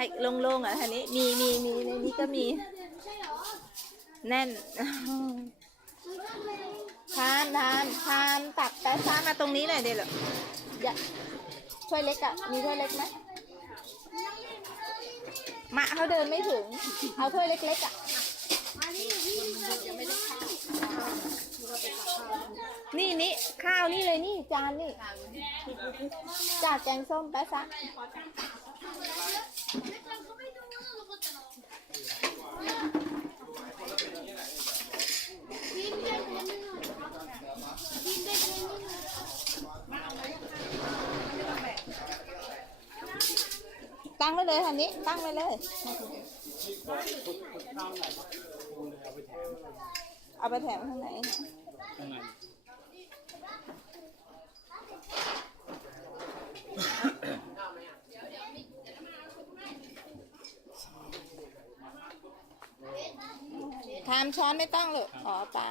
ให้โล่งๆอะท่านี้มีมีมีในนี้ก็มีแน่นทานทานทานตักแป๊ะซ่ามาตรงนี้หน่อยเดี๋ยวอย่าถ้วยเล็กอะมีถ้วยเล็กไหมมะเขาเดินไม่ถึง เอาถ้วยเล็กๆอะนี่พี่เราจะไม่ได้ข้าวนี่นี่ข้าวนี่เลยนี่จานนี่จากแกงส้มแป๊ะซ่า กินได้แค่นี้กินได้แค่นี้ ตั้งไว้เลยทันนี้ ตั้งไว้เลย เอาไปแถมข้างในค่ะข้างในทามช้อนไม่ต้องเลยอ๋อปลา